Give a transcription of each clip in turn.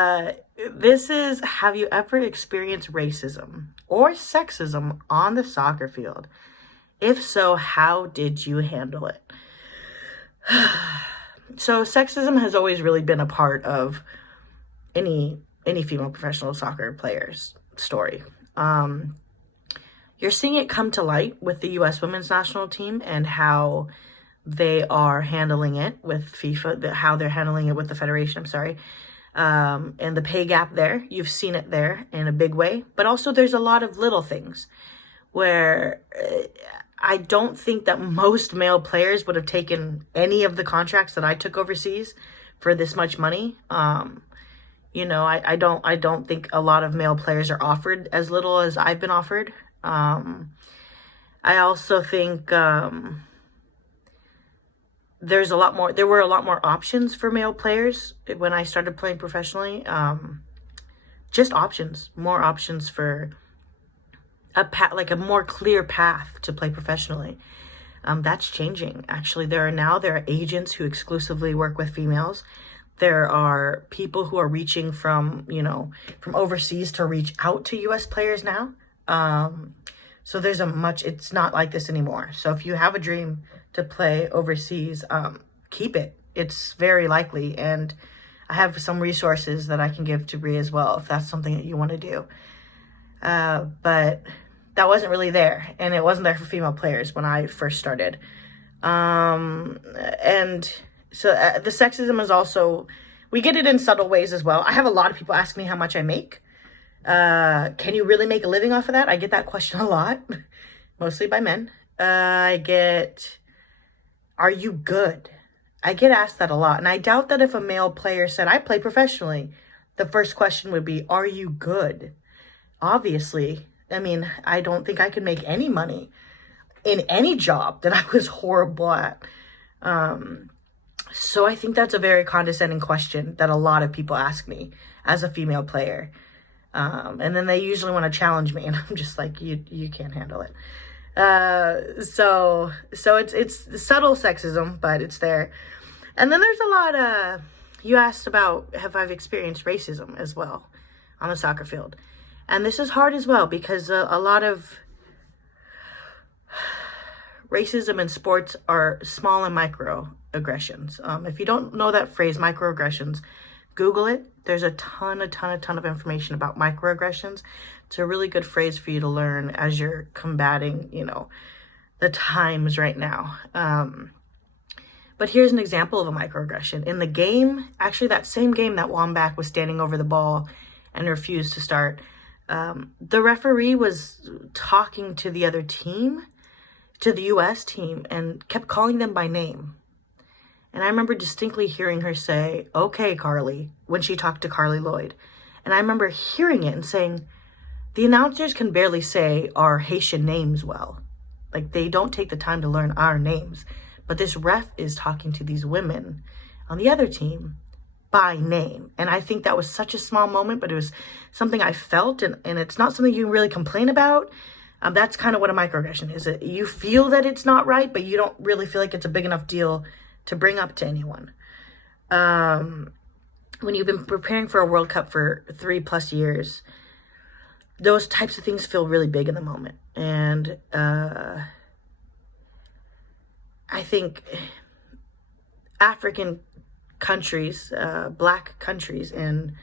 Uh, this is, have you ever experienced racism or sexism on the soccer field? If so, how did you handle it? So sexism has always really been a part of any female professional soccer player's story. You're seeing it come to light with the U.S. women's national team and how they are handling it with FIFA, how they're handling it with the federation, I'm sorry. And the pay gap there, you've seen it there in a big way. But also there's a lot of little things where I don't think that most male players would have taken any of the contracts that I took overseas for this much money. I don't think a lot of male players are offered as little as I've been offered. I also think there were a lot more options for male players when I started playing professionally. Just options, more options for a more clear path to play professionally. That's changing. Actually, there are agents who exclusively work with females. There are people who are reaching from overseas to reach out to U.S. players now. So it's not like this anymore. So if you have a dream to play overseas, keep it. It's very likely. And I have some resources that I can give to Bree as well, if that's something that you want to do. But that wasn't really there. And it wasn't there for female players when I first started. And so the sexism is also, we get it in subtle ways as well. I have a lot of people ask me how much I make. Can you really make a living off of that? I get that question a lot, mostly by men. I get, are you good? I get asked that a lot. And I doubt that if a male player said, I play professionally, the first question would be, are you good? Obviously, I don't think I could make any money in any job that I was horrible at. So I think that's a very condescending question that a lot of people ask me as a female player. And then they usually want to challenge me, and I'm just like, you can't handle it. So it's subtle sexism, but it's there. And then there's a lot you asked about, have I experienced racism as well on the soccer field? And this is hard as well, because a lot of racism in sports are small and microaggressions. If you don't know that phrase, microaggressions, Google it. There's a ton of information about microaggressions. It's a really good phrase for you to learn as you're combating, the times right now. But here's an example of a microaggression. In the game, actually that same game that Wambach was standing over the ball and refused to start, the referee was talking to the other team, to the U.S. team, and kept calling them by name. And I remember distinctly hearing her say, okay, Carly, when she talked to Carly Lloyd. And I remember hearing it and saying, the announcers can barely say our Haitian names well. Like, they don't take the time to learn our names. But this ref is talking to these women on the other team by name. And I think that was such a small moment, but it was something I felt, and it's not something you can really complain about. That's kind of what a microaggression is. You feel that it's not right, but you don't really feel like it's a big enough deal to bring up to anyone. When you've been preparing for a World Cup for 3+ years, those types of things feel really big in the moment. And I think African countries, Black countries in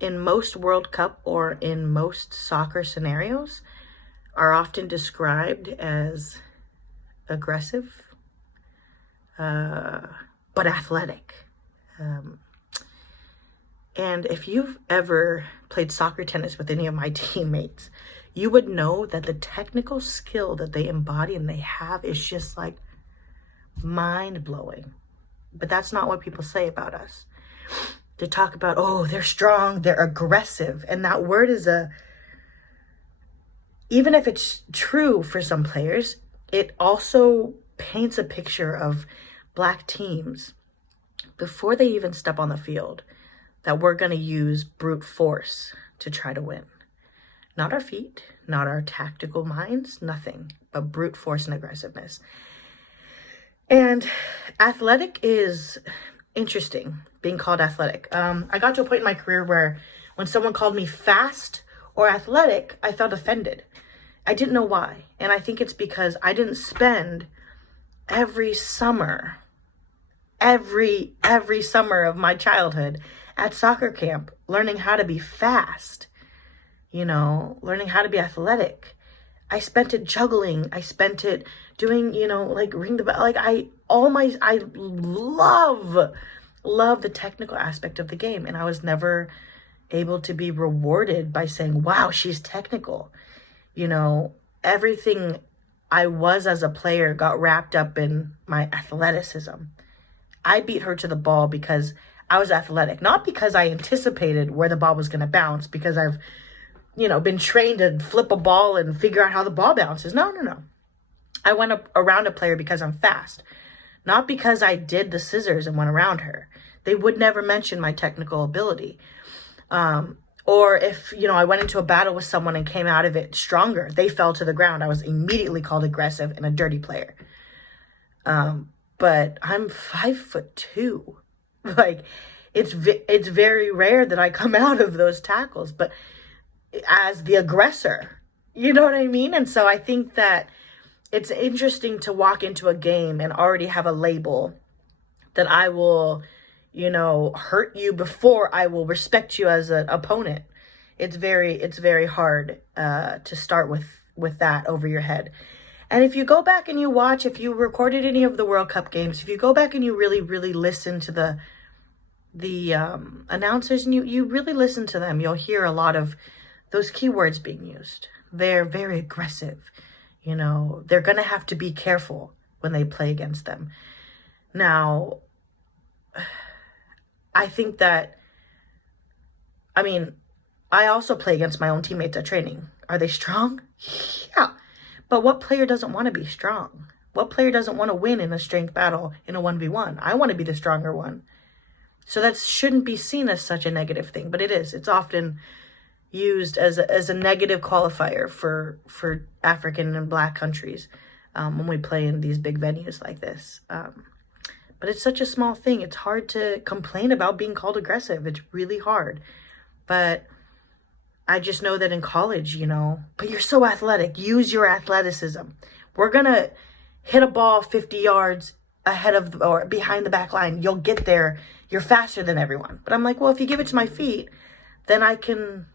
most World Cup or in most soccer scenarios are often described as aggressive, but athletic. And if you've ever played soccer tennis with any of my teammates, you would know that the technical skill that they embody and they have is just like mind-blowing. But that's not what people say about us. They talk about, oh, they're strong, they're aggressive. And that word is even if it's true for some players, it also paints a picture of Black teams before they even step on the field that we're going to use brute force to try to win. Not our feet, not our tactical minds, nothing, but brute force and aggressiveness. And athletic is interesting being called athletic. I got to a point in my career where when someone called me fast or athletic, I felt offended. I didn't know why. And I think it's because I didn't spend every summer of my childhood at soccer camp learning how to be fast, learning how to be athletic. I spent it juggling. I spent it doing, like ring the bell. Like I love the technical aspect of the game. And I was never able to be rewarded by saying, wow, she's technical. Everything I was as a player got wrapped up in my athleticism. I beat her to the ball because I was athletic, not because I anticipated where the ball was going to bounce, because I've, been trained to flip a ball and figure out how the ball bounces. No. I went around a player because I'm fast, not because I did the scissors and went around her. They would never mention my technical ability. Or if, I went into a battle with someone and came out of it stronger, they fell to the ground. I was immediately called aggressive and a dirty player. But I'm 5'2". Like it's very rare that I come out of those tackles, but as the aggressor, you know what I mean? And so I think that it's interesting to walk into a game and already have a label that I will, hurt you before I will respect you as an opponent. It's very hard to start with that over your head. And if you go back and you watch, if you recorded any of the World Cup games, if you go back and you really, really listen to the announcers and you really listen to them, you'll hear a lot of those keywords being used. They're very aggressive. They're going to have to be careful when they play against them. Now, I think that, I also play against my own teammates at training. Are they strong? Yeah. But what player doesn't want to be strong? What player doesn't want to win in a strength battle in a 1v1? I want to be the stronger one. So that shouldn't be seen as such a negative thing, but it is. It's often used as a negative qualifier for African and Black countries when we play in these big venues like this. But it's such a small thing. It's hard to complain about being called aggressive. It's really hard. But I just know that in college, but you're so athletic. Use your athleticism. We're going to hit a ball 50 yards ahead of or behind the back line. You'll get there. You're faster than everyone. But I'm like, well, if you give it to my feet, then I can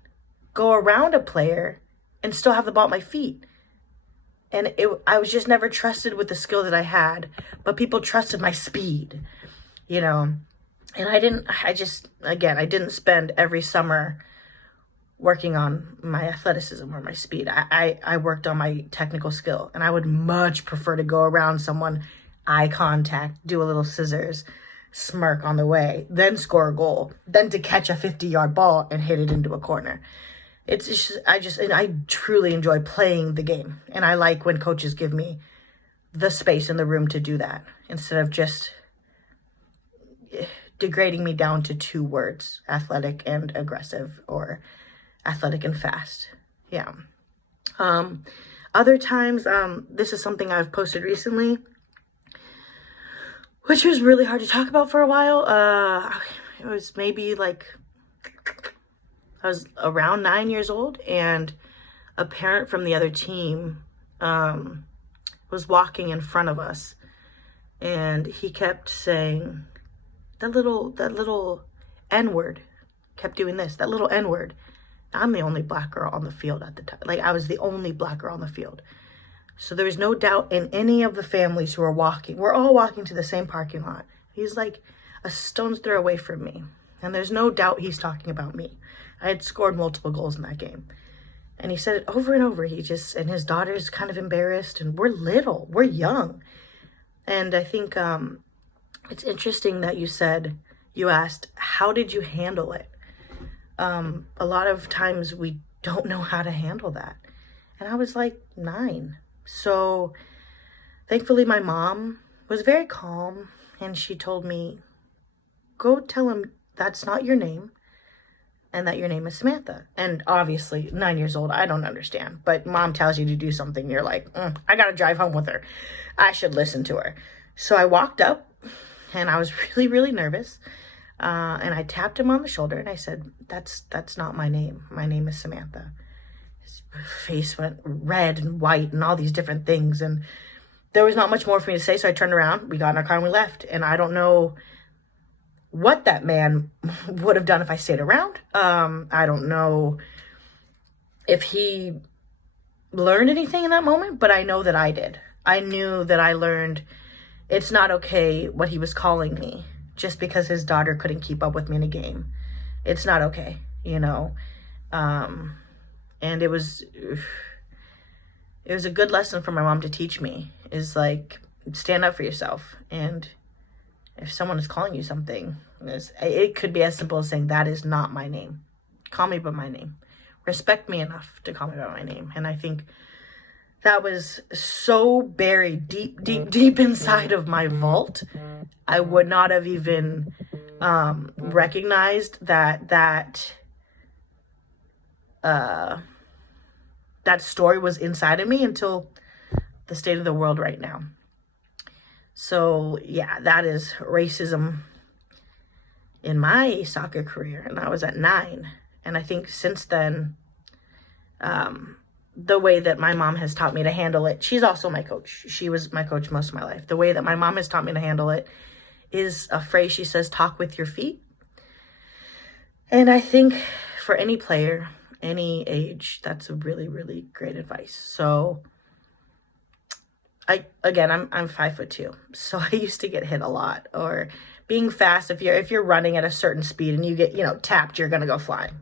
go around a player and still have the ball at my feet. And I was just never trusted with the skill that I had, but people trusted my speed, and I didn't spend every summer working on my athleticism or my speed. I worked on my technical skill, and I would much prefer to go around someone, eye contact, do a little scissors, smirk on the way, then score a goal, than to catch a 50-yard ball and hit it into a corner. I truly enjoy playing the game. And I like when coaches give me the space and the room to do that instead of just degrading me down to two words, athletic and aggressive or athletic and fast. Yeah. Other times, this is something I've posted recently, which was really hard to talk about for a while. It was maybe I was around 9 years old, and a parent from the other team was walking in front of us, and he kept saying that little N-word, kept doing this, that little N-word. I'm the only Black girl on the field at the time. I was the only Black girl on the field. So there was no doubt in any of the families who were walking. We're all walking to the same parking lot. He's like a stone's throw away from me. And there's no doubt he's talking about me. I had scored multiple goals in that game. And he said it over and over. And his daughter's kind of embarrassed, and we're little, we're young. And I think it's interesting that you asked, how did you handle it? A lot of times we don't know how to handle that. And I was 9. So thankfully my mom was very calm, and she told me, go tell him that's not your name and that your name is Samantha. And obviously 9 years old, I don't understand, but mom tells you to do something. You're like, I got to drive home with her. I should listen to her. So I walked up, and I was really, really nervous. And I tapped him on the shoulder and I said, that's not my name. My name is Samantha. His face went red and white and all these different things. And there was not much more for me to say. So I turned around, we got in our car and we left. And I don't know what that man would have done if I stayed around. I don't know if he learned anything in that moment, but I know that I did. I knew that I learned it's not okay what he was calling me just because his daughter couldn't keep up with me in a game. It's not okay, you know. And it was a good lesson for my mom to teach me, is like, stand up for yourself. And if someone is calling you something, it could be as simple as saying, that is not my name. Call me by my name. Respect me enough to call me by my name. And I think that was so buried deep, deep, deep inside of my vault. I would not have even recognized that story was inside of me until the state of the world right now. So yeah, that is racism in my soccer career. And I was at 9. And I think since then, the way that my mom has taught me to handle it, she's also my coach. She was my coach most of my life. The way that my mom has taught me to handle it is a phrase she says, talk with your feet. And I think for any player, any age, that's a really, really great advice. So I'm 5'2", so I used to get hit a lot. Or being fast, if you're running at a certain speed and you get, tapped, you're gonna go flying,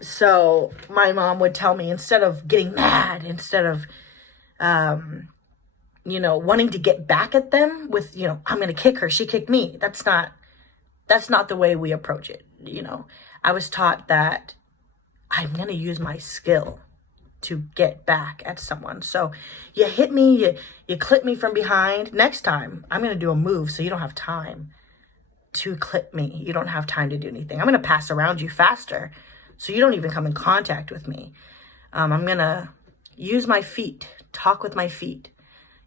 So my mom would tell me, instead of getting mad, instead of wanting to get back at them with, I'm gonna kick her, she kicked me. That's not the way we approach it. I was taught that I'm gonna use my skill to get back at someone. So you hit me, you clip me from behind. Next time, I'm going to do a move so you don't have time to clip me. You don't have time to do anything. I'm going to pass around you faster so you don't even come in contact with me. I'm going to use my feet, talk with my feet.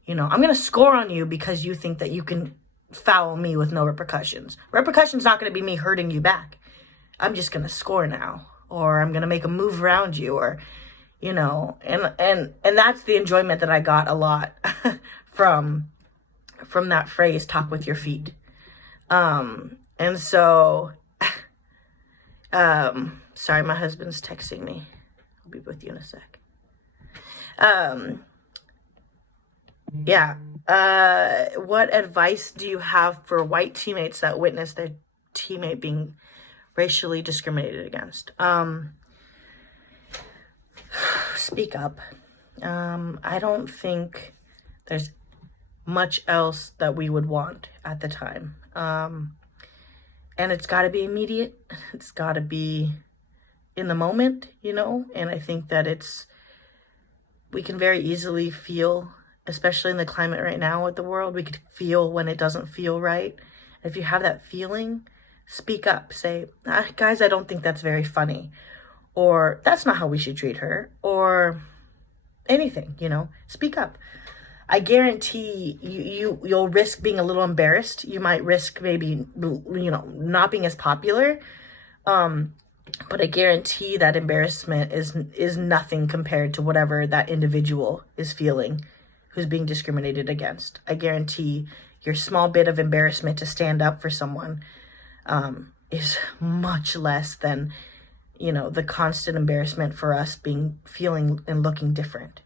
I'm going to score on you because you think that you can foul me with no repercussions. Repercussions not going to be me hurting you back. I'm just going to score now, or I'm going to make a move around you, or and that's the enjoyment that I got a lot from that phrase, talk with your feet. And so, sorry, my husband's texting me. I'll be with you in a sec. What advice do you have for white teammates that witness their teammate being racially discriminated against? Speak up. I don't think there's much else that we would want at the time. And it's got to be immediate. It's got to be in the moment, and I think that we can very easily feel, especially in the climate right now with the world, we could feel when it doesn't feel right. If you have that feeling, speak up. Say, guys, I don't think that's very funny. Or that's not how we should treat her, or anything, speak up. I guarantee you'll risk being a little embarrassed. You might risk maybe, not being as popular. But I guarantee that embarrassment is nothing compared to whatever that individual is feeling who's being discriminated against. I guarantee your small bit of embarrassment to stand up for someone is much less than the constant embarrassment for us feeling and looking different.